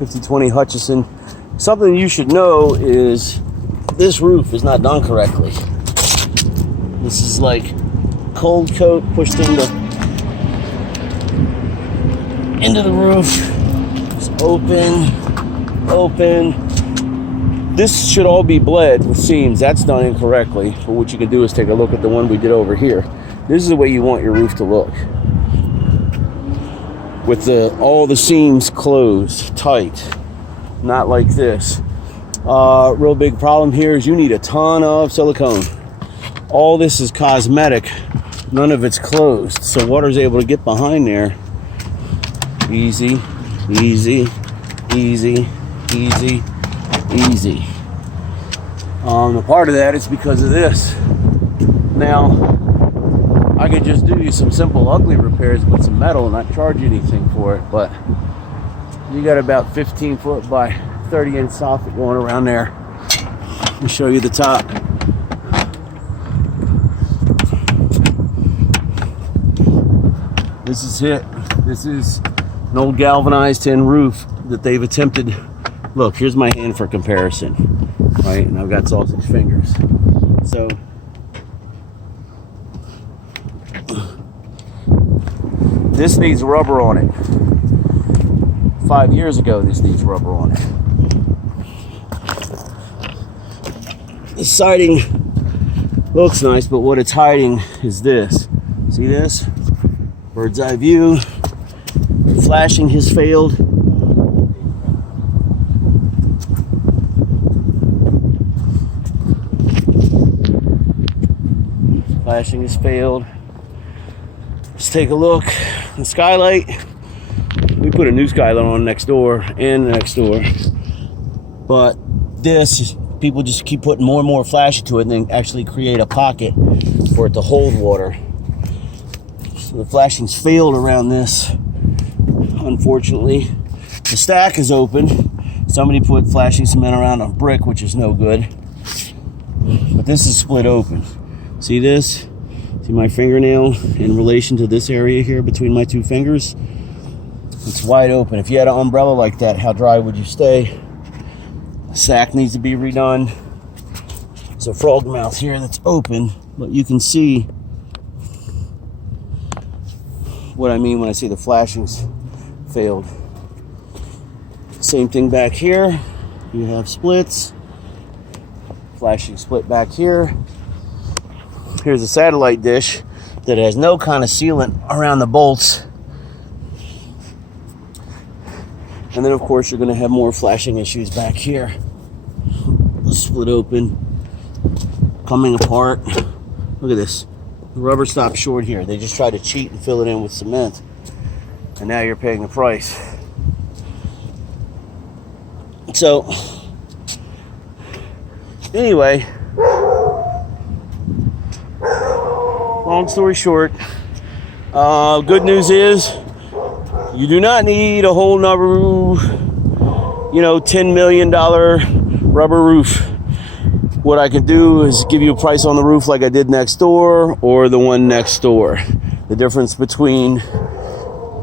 5020 Hutchison. Something you should know is this roof is not done correctly. This is like cold coat pushed into the roof. It's open. This should all be bled with seams. That's done incorrectly. But what you can do is take a look at the one we did over here. This is the way you want your roof to look, with all the seams closed tight, not like this. Real big problem here is you need a ton of silicone. All this is cosmetic, none of it's closed, so water's able to get behind there. Easy. The part of that is because of this. Now, I could just do you some simple ugly repairs with some metal and not charge you anything for it, but you got about 15 foot by 30 inch soffit going around there. Let me show you the top. This is it. This is an old galvanized tin roof that they've attempted. Look, here's my hand for comparison, right? And I've got sausage fingers. So this needs rubber on it. 5 years ago, this needs rubber on it. The siding looks nice, but what it's hiding is this. See this? Bird's eye view. Flashing has failed. Flashing has failed. Let's take a look. The skylight. We put a new skylight on next door and next door. But this, people just keep putting more and more flash into it and then actually create a pocket for it to hold water. So the flashing's failed around this, unfortunately. The stack is open. Somebody put flashing cement around a brick, which is no good. But this is split open. See this? See my fingernail in relation to this area here between my two fingers? It's wide open. If you had an umbrella like that, how dry would you stay? The sack needs to be redone. It's a frog mouth here that's open, but you can see what I mean when I say the flashings failed. Same thing back here. You have splits. Flashing split back here. Here's a satellite dish that has no kind of sealant around the bolts. And then of course you're going to have more flashing issues back here. Split open, coming apart. Look at this. The rubber stopped short here. They just tried to cheat and fill it in with cement. And now you're paying the price. So, anyway, long story short, good news is you do not need a whole nother, $10 million rubber roof. What I can do is give you a price on the roof like I did next door or the one next door. The difference between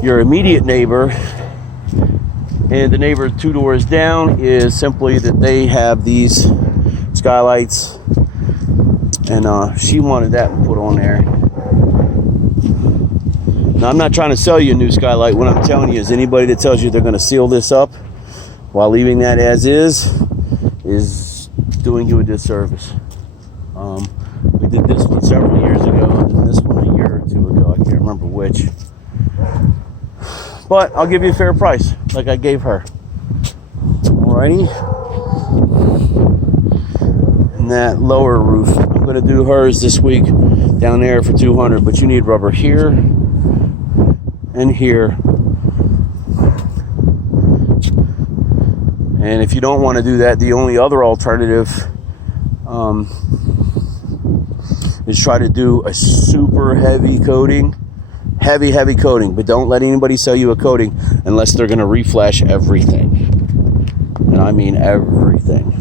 your immediate neighbor and the neighbor 2 doors down is simply that they have these skylights, and she wanted that put on there. Now, I'm not trying to sell you a new skylight. What I'm telling you is anybody that tells you they're going to seal this up while leaving that as is doing you a disservice. We did this one several years ago, and this one a year or two ago. I can't remember which. But I'll give you a fair price, like I gave her. Alrighty. And that lower roof, I'm going to do hers this week down there for $200, but you need rubber here and here. And if you don't want to do that, the only other alternative is try to do a super heavy coating. Heavy coating, but don't let anybody sell you a coating unless they're going to reflash everything. And I mean everything.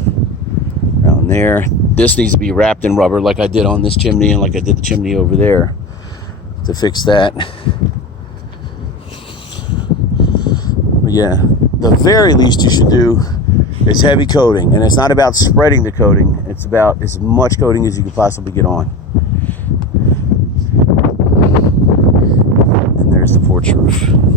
Down there. This needs to be wrapped in rubber like I did on this chimney and like I did the chimney over there to fix that. But yeah, the very least you should do is heavy coating. And it's not about spreading the coating. It's about as much coating as you can possibly get on. And there's the porch roof.